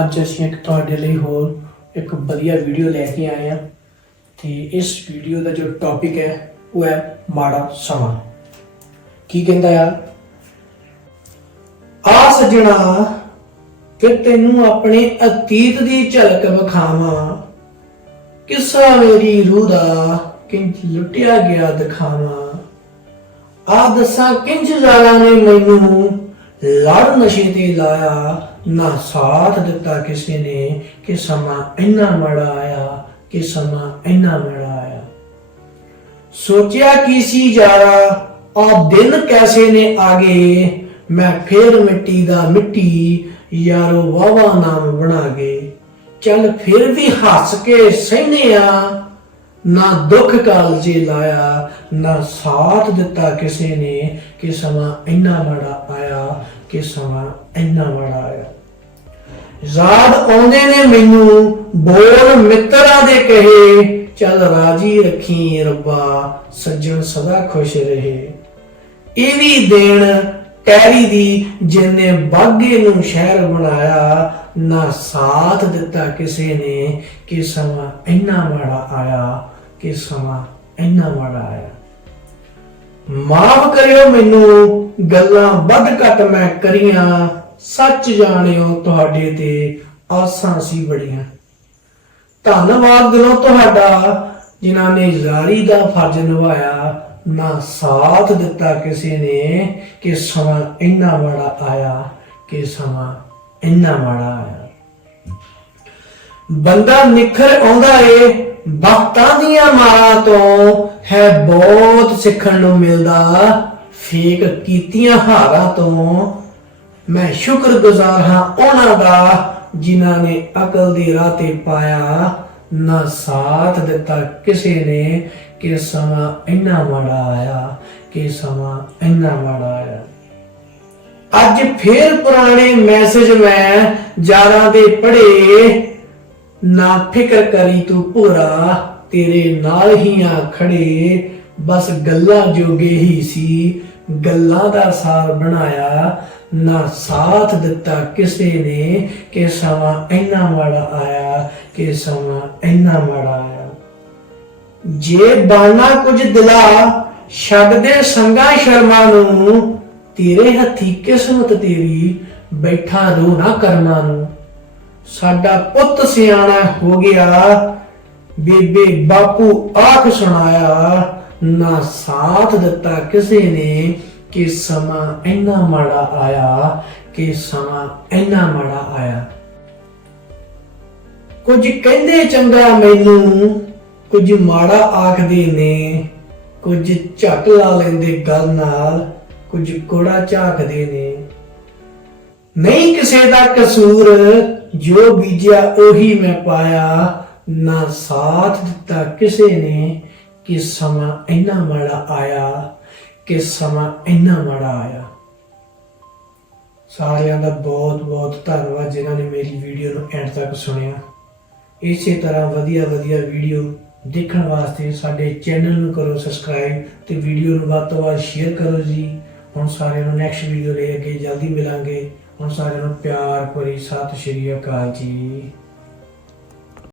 ਅੱਜ ਅਸੀਂ ਇੱਕ ਤੁਹਾਡੇ ਲਈ ਹੋਰ ਇੱਕ ਵਧੀਆ ਵੀਡੀਓ ਲੈ ਕੇ ਆਏ ਹਾਂ ਤੇ ਇਸ ਵੀਡੀਓ ਦਾ ਜੋ ਟੌਪਿਕ ਹੈ, ਉਹ ਹੈ ਮਾੜਾ ਸਮਾਂ। ਕੀ ਕਹਿੰਦਾ ਆ? ਆ ਸਜਣਾ ਕਿ ਤੈਨੂੰ ਆਪਣੇ ਅਤੀਤ ਦੀ ਝਲਕ ਵਿਖਾਵਾਂ। ਕਿੱਸਾ ਮੇਰੀ ਰੂਹ ਦਾ ਕਿੰਜ ਲੁੱਟਿਆ ਗਿਆ ਦਿਖਾਵਾਂ। ਆ ਦੱਸਾਂ ਕਿੰਜ ਜ਼ਾਲਾ ਨੇ ਮੈਨੂੰ ਲੜ ਨਸ਼ੇ ਤੇ ਲਾਇਆ, ਨਾ ਸਾਥ ਦਿੱਤਾ ਕਿਸੇ ਨੇ, ਕਿ ਸਮਾਂ ਇੰਨਾ ਮੜਾ ਆਇਆ, ਕਿ ਸਮਾਂ ਇੰਨਾ ਮੜਾ ਆਇਆ। ਸੋਚਿਆ ਕੀ ਸੀ ਜਾਰਾ ਆ ਦਿਨ ਕੈਸੇ ਨੇ ਆਗੇ ਮੈਂ ਫੇਰ ਮਿੱਟੀ ਦਾ ਮਿੱਟੀ ਯਾਰੋ ਵਾਵਾ ਨਾਮ ਬਣਾ ਗਏ। ਚੱਲ ਫਿਰ ਵੀ ਹੱਸ ਕੇ ਸਹਿਨੇ ਆ ਨਾ ਦੁੱਖ ਕਾਲ ਜੇ ਲਾਇਆ, ਨਾ ਸਾਥ ਦਿੱਤਾ ਕਿਸੇ ਨੇ ਕਿ ਸਮਾਂ ਇੰਨਾ ਮਾੜਾ ਆਇਆ, ਕਿ ਸਮਾਂ ਇੰਨਾ ਮਾੜਾ ਆਇਆ। ਯਾਦ ਆਉਂਦੇ ਨੇ ਮੈਨੂੰ, ਬੋਲ ਮਿੱਤਰਾਂ ਦੇ ਕਹੇ, ਚੱਲ ਰਾਜੀ ਰੱਖੀ ਰੱਬਾ, ਸੱਜਣ ਸਦਾ ਖੁਸ਼ ਰਹੇ। ਇਹ ਵੀ ਦੇਣ ਟੈਰੀ ਦੀ ਜਿਨੇ ਬਾਗੇ ਨੂੰ ਸ਼ਹਿਰ ਬਣਾਇਆ, ਨਾ ਸਾਥ ਦਿੱਤਾ ਕਿਸੇ ਨੇ ਕਿ ਸਮਾਂ ਇੰਨਾ ਮਾੜਾ ਆਇਆ ਕਿ ਸਮਾਂ ਇੰਨਾ ਮਾੜਾ ਆਇਆ। ਮਾਫ ਕਰਿਓ ਮੈਨੂੰ, ਗੱਲਾਂ ਵੱਧ ਘੱਟ ਮੈਂ ਕਰੀਆਂ। ਸੱਚ ਜਾਣਿਓ ਤੁਹਾਡੇ ਤੇ ਆਸਾਂ ਸੀ ਬੜੀਆਂ। ਧੰਨਵਾਦ ਦਿਲੋਂ ਤੁਹਾਡਾ, ਜਿਨ੍ਹਾਂ ਨੇ ਜ਼ਾਰੀ ਦਾ ਫਰਜ਼ ਨਿਭਾਇਆ, ਨਾ ਸਾਥ ਦਿੱਤਾ ਕਿਸੇ ਨੇ ਕਿ ਸਮਾਂ ਇੰਨਾ ਮਾੜਾ ਆਇਆ, ਕਿ ਸਮਾਂ ਇੰਨਾ ਮਾੜਾ ਆਇਆ। ਬੰਦਾ ਨਿਖਰ ਆਉਂਦਾ ਏ ਵਕਤਾਂ ਦੀਆਂ ਮਾਰਾਂ ਤੋਂ ਹੈ ਬਹੁਤ ਸਿੱਖਣ ਨੂੰ ਮਿਲਦਾ। ਫੇਕ ਕੀਤੀਆਂ ਹਾਰਾਂ ਤੋਂ ਮੈਂ ਸ਼ੁਕਰਗੁਜ਼ਾਰ ਹਾਂ ਉਹਨਾਂ ਦਾ ਜਿਨ੍ਹਾਂ ਨੇ ਅਕਲ ਦੀ ਰਾਹ ਤੇ ਪਾਇਆ। ਨਾ ਸਾਥ ਦਿੱਤਾ ਕਿਸੇ ਨੇ ਕਿ ਸਮਾਂ ਇੰਨਾ ਮਾੜਾ ਆਇਆ, ਕਿ ਸਮਾਂ ਇੰਨਾ ਮਾੜਾ ਆਇਆ। ਅੱਜ ਫੇਰ ਪੁਰਾਣੇ ਮੈਸੇਜ ਮੈਂ ਯਾਰਾਂ ਦੇ ਪੜੇ ਨਾ ਫਿਕਰ ਕਰੀ ਤੂੰ ਪੂਰਾ ਤੇਰੇ ਨਾਲ ਹੀ ਆ ਖੜੇ। ਬਸ ਗੱਲਾਂ ਜੋਗੇ ਹੀ ਸੀ, ਗੱਲਾਂ ਦਾ ਸਾਰ ਬਣਾਇਆ। ਨਾ ਸਾਥ ਦਿੱਤਾ ਕਿਸੇ ਨੇ ਕਿ ਸਮਾਂ ਇੰਨਾ ਮਾੜਾ ਆਇਆ, ਕਿ ਸਮਾਂ ਇੰਨਾ ਮਾੜਾ ਆਇਆ। ਜੇ ਬਾਣਾ ਕੁਝ ਦਿਲਾ ਛੱਡ ਦੇ ਸੰਗਾ ਸ਼ਰਮਾ ਨੂੰ, ਤੇਰੇ ਹੱਥੀ ਕਿਸਮਤ ਤੇਰੀ, ਬੈਠਾ ਰੋ ਨਾ ਕਰਮਾਂ ਨੂੰ। ਸਾਡਾ ਪੁੱਤ ਸਿਆਣਾ ਹੋ ਗਿਆ, ਬੇਬੇ ਬਾਪੂ ਆਖ ਸੁਣਾਇਆ, ਨਾ ਸਾਥ ਦਿੱਤਾ ਕਿਸੇ ਨੇ ਕਿ ਸਮਾਂ ਇੰਨਾ ਮਾੜਾ ਆਇਆ, ਕਿ ਸਮਾਂ ਇੰਨਾ ਮਾੜਾ ਆਇਆ। ਕੁਝ ਕਹਿੰਦੇ ਚੰਗਾ ਮੈਨੂੰ, ਕੁਝ ਮਾੜਾ ਆਖਦੇ ਨੇ, ਕੁਝ ਝਟ ਲਾ ਲੈਂਦੇ ਗੱਲ ਨਾਲ, ਕੁਝ ਕੋੜਾ ਝਾਕਦੇ ਨੇ। ਨਹੀਂ ਕਿਸੇ ਦਾ ਕਸੂਰ ਜੋ ਬੀਜਿਆ ਉਹੀ ਮੈਂ ਪਾਇਆ। ਨਾ ਸਾਥ ਦਿੱਤਾ ਕਿਸੇ ਨੇ ਕਿ ਸਮਾਂ ਇੰਨਾ ਮਾੜਾ ਆਇਆ, ਕਿ ਸਮਾਂ ਇੰਨਾ ਮਾੜਾ ਆਇਆ। ਸਾਰਿਆਂ ਦਾ ਬਹੁਤ ਬਹੁਤ ਧੰਨਵਾਦ ਜਿਨ੍ਹਾਂ ਨੇ ਮੇਰੀ ਵੀਡੀਓ ਨੂੰ ਐਂਡ ਤੱਕ ਸੁਣਿਆ। ਇਸੇ ਤਰ੍ਹਾਂ ਵਧੀਆ ਵਧੀਆ ਵੀਡੀਓ ਦੇਖਣ ਵਾਸਤੇ ਸਾਡੇ ਚੈਨਲ ਨੂੰ ਕਰੋ ਸਬਸਕ੍ਰਾਈਬ ਤੇ ਵੀਡੀਓ ਨੂੰ ਵੱਧ ਤੋਂ ਵੱਧ ਸ਼ੇਅਰ ਕਰੋ ਜੀ। ਹੁਣ ਸਾਰਿਆਂ ਨੂੰ ਨੈਕਸਟ ਵੀਡੀਓ ਲਈ ਅੱਗੇ ਜਲਦੀ ਮਿਲਾਂਗੇ। ਹੁਣ ਸਾਰਿਆਂ ਨੂੰ ਪਿਆਰ, ਭਰੀ ਸਤਿ ਸ਼੍ਰੀ ਅਕਾਲ ਜੀ।